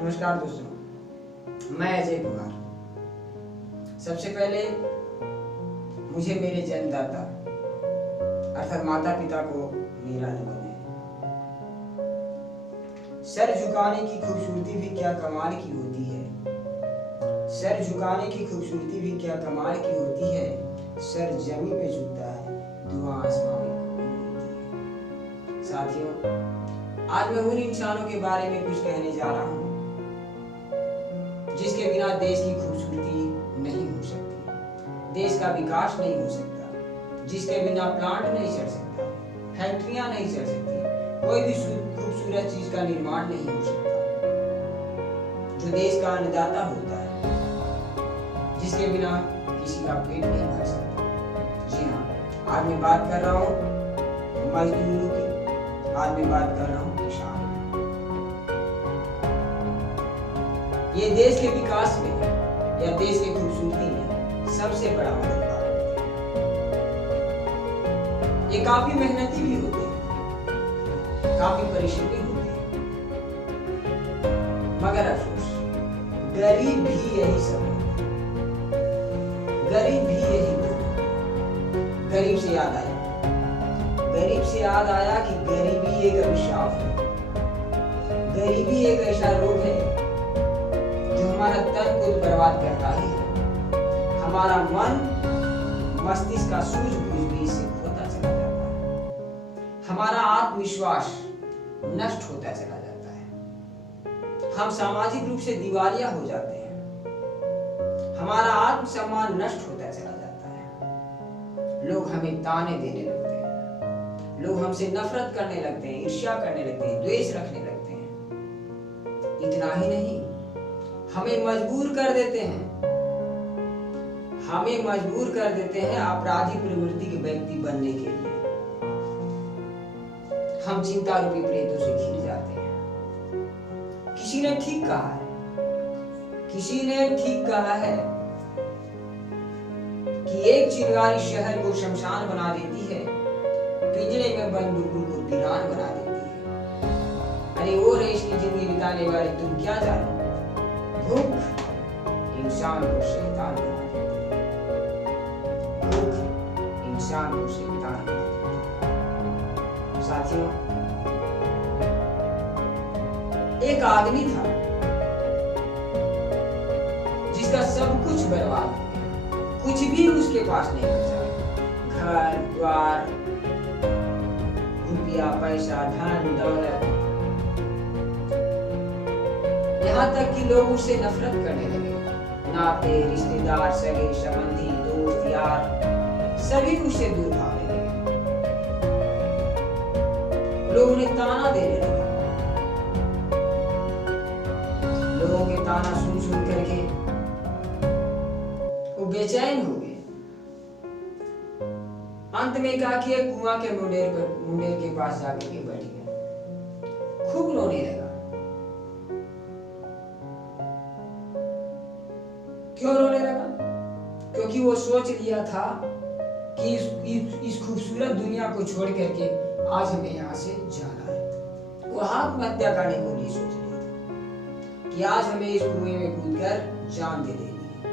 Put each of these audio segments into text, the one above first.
नमस्कार दोस्तों, मैं अजय कुमार। सबसे पहले मुझे मेरे जन्मदाता अर्थात माता पिता को मेरा नमन है। सर झुकाने की खूबसूरती भी क्या कमाल की होती है। सर झुकाने की खूबसूरती भी क्या कमाल की होती है। सर जमीन पे झुकता है, दुआ आसमां में होती है। साथियों, आज मैं उन इंसानों के बारे में कुछ कहने जा रहा हूँ जिसके बिना देश की खूबसूरती नहीं हो सकती, देश का विकास नहीं हो सकता, जिसके बिना प्लांट नहीं चल सकता, फैक्ट्रियां नहीं चल सकती, कोई भी खूबसूरत चीज का निर्माण नहीं हो सकता। जो देश का अन्नदाता होता है, जिसके बिना किसी का पेट नहीं भर सकता। जी हाँ, आज मैं बात कर रहा हूँ मजदूरों की, आज मैं बात कर रहा हूँ किसान। ये देश के विकास में या देश की खूबसूरती में सबसे बड़ा मददगार होते हैं। ये काफी मेहनती भी होते हैं, काफी परिश्रमी होते हैं, मगर अफसोस गरीब भी यही सब होते हैं। गरीब भी यही होते हैं। गरीब से याद आया कि गरीबी एक अभिशाप है। गरीबी एक ऐसा रोग है जो हमारा तन को बर्बाद करता ही है। हमारा मन, मस्तिष्क का सूझबूझ भी इससे खोता चला जाता है। हमारा आत्मविश्वास नष्ट होता चला जाता है। हम सामाजिक रूप से दिवालिया हो जाते हैं। हमारा आत्मसम्मान नष्ट होता चला जाता है। लोग हमें ताने देने लगते हैं, लोग हमसे नफरत करने लगते हैं, ईर्ष्या करने लगते हैं, द्वेष रखने लगते हैं। इतना ही नहीं, हमें मजबूर कर देते हैं, अपराधी प्रवृत्ति के व्यक्ति बनने के लिए। हम चिंता रूपी प्रेतों से घिर जाते हैं। किसी ने ठीक कहा है कि एक चिंगारी शहर को शमशान बना देती है, पिंजरे में बंद बुलबुल को वीरान बना देती है। अरे वो रेश की जिंदगी बिताने वाले तुम क्या जानो, भूख इंसान को शैतान बना देती है। भूख इंसान को शैतान बना देती है। साथियों, एक आदमी था जिसका सब कुछ बर्बाद हो गया, कुछ भी उसके पास नहीं बचा। घर द्वार, रुपया, पैसा, धन दौलत, यहाँ तक कि लोग उससे नफरत करने लगे। नाते, रिश्तेदार, सगे संबंधी, दोस्त, यार सभी उससे दूर भागने लगे। लोग उन्हें ताना देने लगे। लोगों के ताना सुन सुन करके वो बेचैन हो गए। अंत में क्या किया, कुआं के मुंडेर के पास जाकर के बैठ गया, खूब रोने लगा। क्यों रोने लगा? क्योंकि वो सोच लिया था कि इस खूबसूरत दुनिया को छोड़ करके आज हमें यहाँ से जाना है। वो आत्महत्या करने को नहीं सोच रही थी कि आज हमें इस कुएं में कूदकर जान दे देनी है।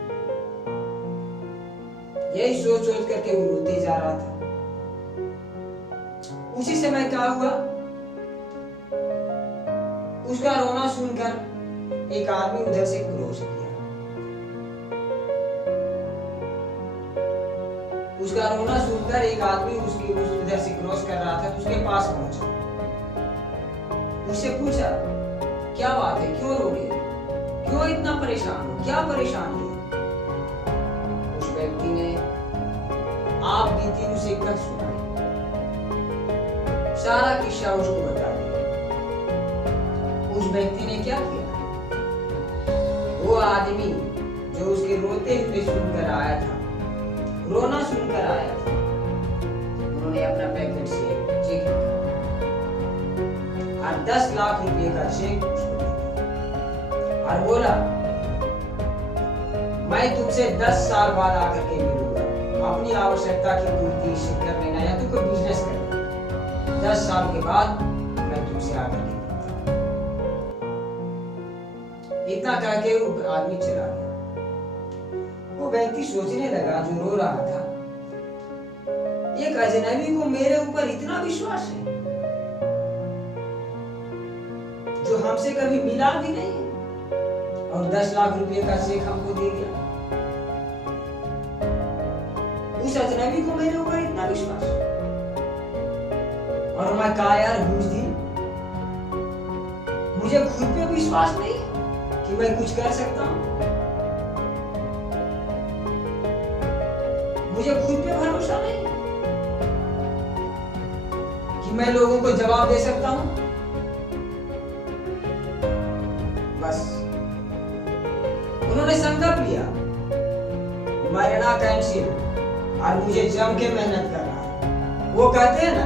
यही सोच करके वो रोते जा रहा था। उसी समय क्या हुआ, उसका रोना सुनकर एक आदमी उधर से क्रॉस किया। उसका रोना सुनकर एक आदमी उसकी उधर से क्रॉस कर रहा था, तो उसके पास पहुंचा। उससे पूछा, क्या बात है, क्यों रो रहे हो, क्यों इतना परेशान हो, क्या परेशानी है? उस व्यक्ति ने आप बीती उसे कह सुनाई, सारा किस्सा उसको बता दिया। उस व्यक्ति ने क्या किया, वो आदमी जो उसके रोते हुए सुनकर आया था, रोना सुनकर आया था, उन्होंने अपना पैकेट से चेक निकाला और 10 लाख रुपए का चेक उसको दे दिया और बोला, मैं तुमसे 10 साल बाद आकर के मिलूंगा, अपनी आवश्यकता की पूर्ति कर लेना या तू कोई बिजनेस कर लेना। 10 साल के बाद मैं तुमसे आकर के मिलूंगा। इतना कह के वो आदमी चला गया। वो व्यक्ति सोचने लगा जो रो रहा था, एक अजनबी को मेरे ऊपर इतना विश्वास है जो हमसे कभी मिला भी नहीं और 10 लाख रुपए का चेक हमको दे गया। उस अजनबी को मेरे ऊपर इतना विश्वास, और मैं कहा यार घूस दी, मुझे खुद पे विश्वास नहीं कि मैं कुछ कर सकता हूं, मुझे खुद पे भरोसा नहीं कि मैं लोगों को जवाब दे सकता हूं। बस उन्होंने संकल्प लिया, मरना कैंसिल और मुझे जम के मेहनत करना है। वो कहते हैं ना,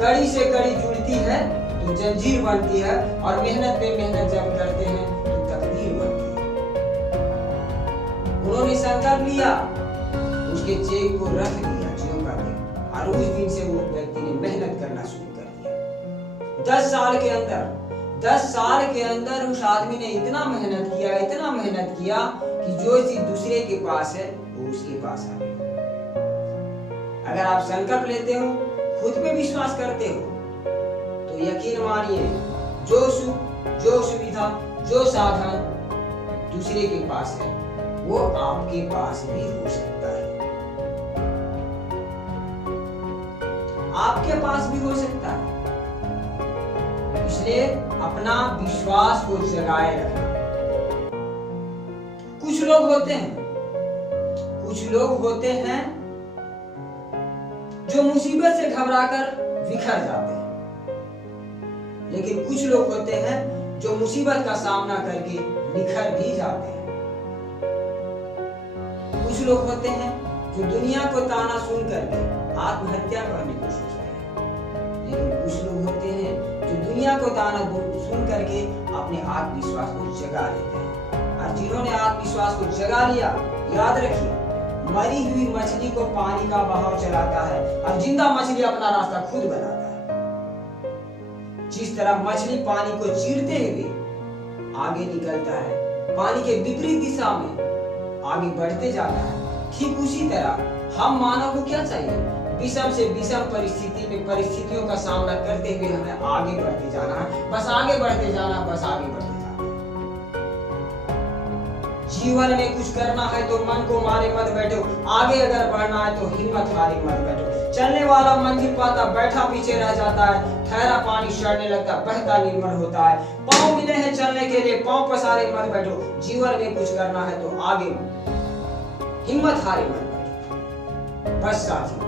कड़ी से कड़ी जुड़ती है तो जंजीर बनती है, और मेहनत पे मेहनत जब करते हैं तो तकदीर बनती है। उन्होंने संकल्प लिया, उसके चेक को रख दिया ज्यों का त्यों, और उस दिन से वो व्यक्ति ने मेहनत करना शुरू कर दिया। 10 साल के अंदर उस आदमी ने इतना मेहनत किया कि जो चीज दूसरे के पास है वो उसके पास आ गई। अगर आप संकल्प लेते हो, खुद पे विश्वास करते हो, तो यकीन मानिए जो सुख, जो सुविधा, जो साधन दूसरे के पास है वो आपके पास भी हो सकता है, आपके पास भी हो सकता है। इसलिए अपना विश्वास को जगाए रखना। कुछ लोग होते हैं जो मुसीबत से घबराकर बिखर जाते हैं, लेकिन कुछ लोग होते हैं जो मुसीबत का सामना करके निखर भी जाते हैं। कुछ लोग होते हैं जो दुनिया को ताना सुन करके आत्महत्या करने को सोचते हैं, लेकिन कुछ लोग होते हैं जो दुनिया को ताना सुन करके अपने आत्मविश्वास को जगा लेते हैं। और जिन्होंने आत्मविश्वास को जगा लिया, याद रखिए, मरी हुई मछली को पानी का बहाव चलाता है और जिंदा मछली अपना रास्ता खुद बनाता है। जिस तरह मछली पानी को चीरते हुए आगे निकलता है, पानी के विपरीत दिशा में आगे बढ़ते जाता है, ठीक उसी तरह हम मानव को क्या चाहिए? विषम से विषम परिस्थितियों का सामना करते हुए हमें आगे बढ़ते जाना है, बस आगे बढ़ते जाना, बस आगे बढ़ते जाना। जीवन में कुछ करना है तो मन को मारे मत बैठो, आगे अगर बढ़ना है तो हिम्मत हारे मत बैठो। चलने वाला मंजिल पाता, बैठा पीछे रह जाता है। ठहरा पानी सड़ने लगता, बहता निर्मल होता है। पांव मिले हैं चलने के लिए, पांव पसारे मत बैठो। जीवन में कुछ करना है तो आगे हिम्मत हारे मत बैठो। बस साथियों,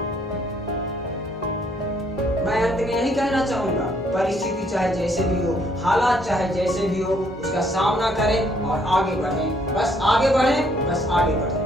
मैं अंत में यही कहना चाहूंगा, परिस्थिति चाहे जैसे भी हो, हालात चाहे जैसे भी हो, उसका सामना करें और आगे बढ़ें। बस आगे बढ़ें, बस आगे बढ़ें।